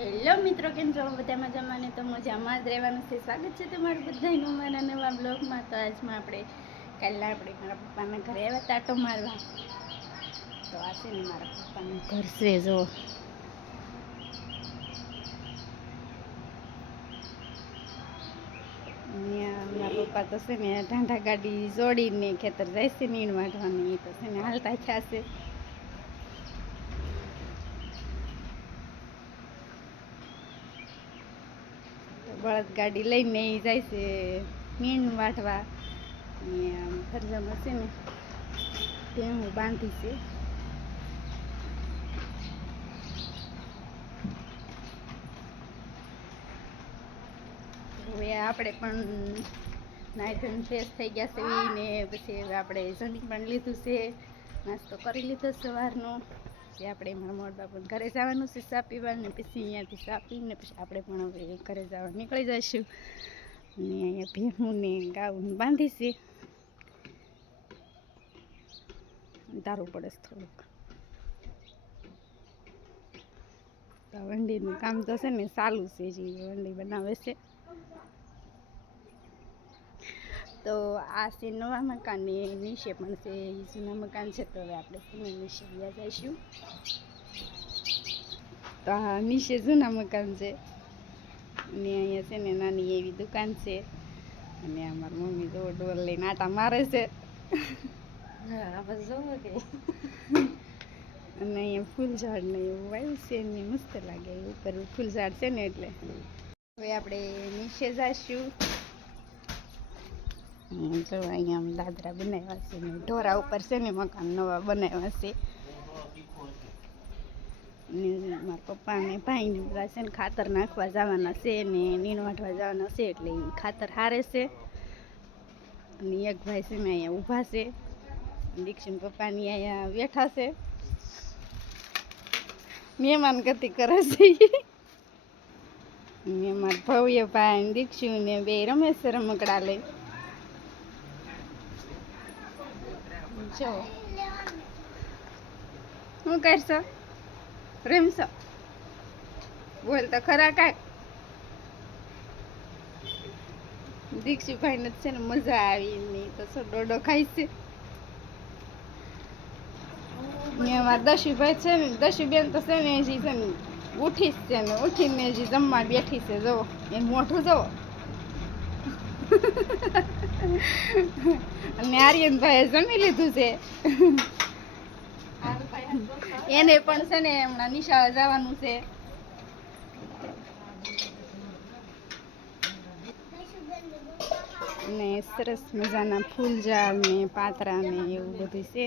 Hello મિત્રો, કેમ છો? બધા મજામાં ને? તો મજામાં જ રહેવાનું છે. સ્વાગત છે તમારું બધાનું મારા નવા બ્લોગમાં. તો આજમાં કાલના આપણે મારા પપ્પાના ઘરે આવ્યા તાટો મારવા. તો આ છે ને મારા પપ્પાનું ઘર છે. જો મારા પપ્પા તો છે ને ઢાંઢા ગાડી જોડીને ખેતર જાય છે નીણ વાઢવાની. તો છે ને હાલતા થયા છે. બળદ ગાડી લઈને જાય છે નીણ વાઢવા. અને આમ ફરજામાં છે ને ભેહું બાંધી છે. હવે આપણે પણ નાઈ ધોઈને ફ્રેશ થઈ ગયા છે ને પછી હવે આપણે જમી પણ લીધું છે, નાસ્તો કરી લીધો સવારનો. પછી આપણે મારા મોડ બાપુને ઘરે જવાનું છે ચા પીવા, ને પછી અહીંયાથી ચા પીને પછી આપણે પણ હવે ઘરે જવા નીકળી જઈશું. અને અહીંયા ભેહું ને ગાઉન બાંધી છે, તારું પડે છે થોડુંક. વંડીનું કામ તો છે ને ચાલુ છે, જે વંડી બનાવે છે. તો આ છે નવા મકાન ને નીચે પણ છે જૂના મકાન છે. તો હવે આપણે નીચે ગયા જઈશું. તો આ નીચે જૂના મકાન છે અને અહીંયા છે ને નાની એવી દુકાન છે. અને અમારી મમ્મી જો ડોર લઈને આટા મારે છે. અને અહીંયા ફૂલ ઝાડ ને એવું વાવ્યું છે ને મસ્ત લાગે. ઉપર ફૂલ ઝાડ છે ને એટલે. હવે આપણે નીચે જઈશું. જો અહીંયા દાદરા બનાવ્યા છે ને ઢોરા ઉપર છે ને મકાન નવા બનાવ્યા છે. ને મારા પપ્પા ને ભાઈ ને બધા છે ને ખાતર નાખવા જવાના છે ને નીણ વાઢવા જવાના છે, એટલે ખાતર હારે છે. અને એક ભાઈ છે ને અહીંયા ઊભા છે. દીક્ષિન પપ્પાની અહીંયા બેઠા છે, મહેમાન ગતિ કરે છે. મારા ભવ્ય ભાઈ દીક્ષુ ને બે રમે છે રમકડા લઈ. જો શું કરશો? રમશો? બોલ તો ખરા કાંઈક. દીક્ષુભાઈ ને છે ને મજા આવી નહીં તો શું ડોડો ખાય છે. ને અમારા દશુભાઈ છે ને, દશુબેન તો છે ને હજી છે ને ઉઠી જ છે ને ઉઠીને હજી જમવા બેઠી છે. જો એનું મોઢું જો. અને આર્યનભાઈ જમી લીધું છે. એને પણ છે ને હમણાં નિશાળે જવાનું છે. ને સરસ મજાના ફૂલ ઝાડ ને પાતરા ને એવું બધું છે.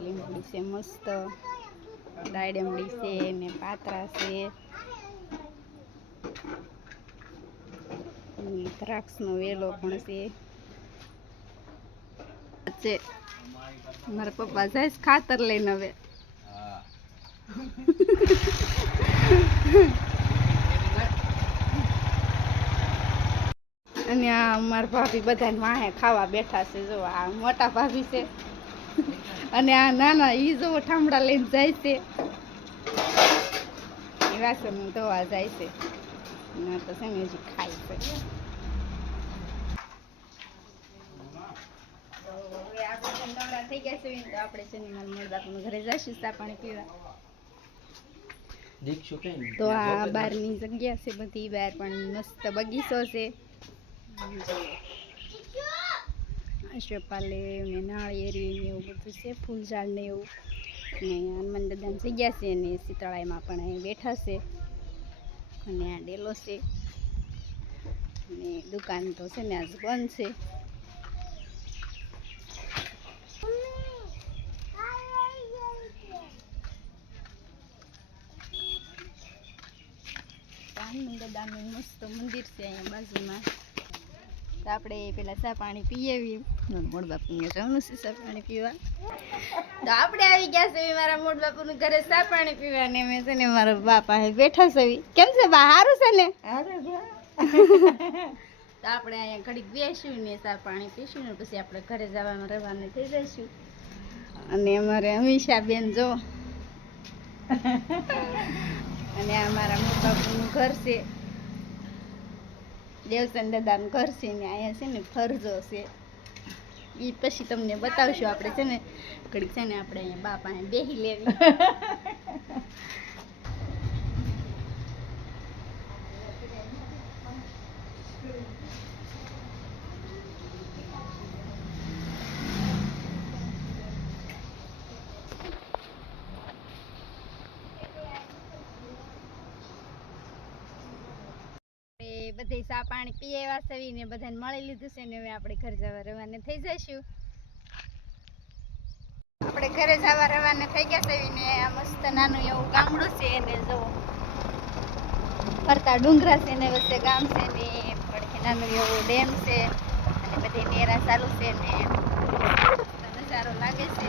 લીમડી છે મસ્ત, દાડમડી છે ને પાતરા છે. દ્રાક્ષનો વેલો પણ છે. મારા પપ્પા જાય ખાતર લઈને હવે. અને આ મારા ભાભી બધા વાહે ખાવા બેઠા છે. જો આ મોટા ભાભી છે અને આ નાના ઈ જો ઠામડા લઈને જાય છે. એ વાસણ ધોવા જાય છે. ના તો છે ને હજી ખાય છે. હવે આપણે નવરા થઈ ગયા છે તો આપણે છે ને મારા મોડ બાપુના ઘરે જઈશું ચા પાણી પીવા. તો આ બહારની જગ્યા છે બધી, બહાર પણ મસ્ત બગીચો છે. અશોપાલે ને નાળિયેરી ને એવું બધું છે, ફૂલ ઝાડ ને એવું. ને હનુમાન દાદાની જગ્યા છે ને શીતળાઈમાં પણ અહીં બેઠા છે. અને આ ડેલો છે ને દુકાન તો છે ને આજ બંધ છે. હનુમાન દાદાનું મસ્ત મંદિર છે અહીંયા બાજુમાં. તો આપણે પેલા ચા પાણી પીએ. મોડ બાપુને જવાનું છે ચા પાણી પીવા. તો આપણે આવી ગયા છે મારા મોડ બાપુનું ઘરે ચા પાણી પીવા. ને મેં છે ને મારા બાપા બેઠા છે. કેમ છે બા? સારું છે ને? તો આપણે અહીંયા ઘડીક બેસીશું ને ચા પાણી પીશું ને પછી આપણે ઘરે જવામાં રવાના થઈ જઈશું. અને અમારે હંમેશા બેન જો અને આ મારા મોટા બાપુનું ઘર છે, દેવસન દાદાનું ઘર છે ને અહીંયા છે ને ફરજો છે. એ પછી તમને બતાવશું. આપણે છે ને ઘડીક છે ને આપણે અહીંયા બાપા અહીંયા બેસી લેવી. બધે ચા પાણી પીએ એવા સવીને બધાને મળી લીધું છે ને હવે આપણે ઘર જવા રવાના થઈ જઈશું. આપણે ઘરે જવા રવાના થઈ ગયા સવીને આ મસ્ત નાનું એવું ગામડું છે ને જો ફરતા ડુંગરા છે ને વચ્ચે ગામ છે ને પડખે નાનું એવું ડેમ છે અને બધી નેરા ચાલુ છે ને નજારો લાગે છે.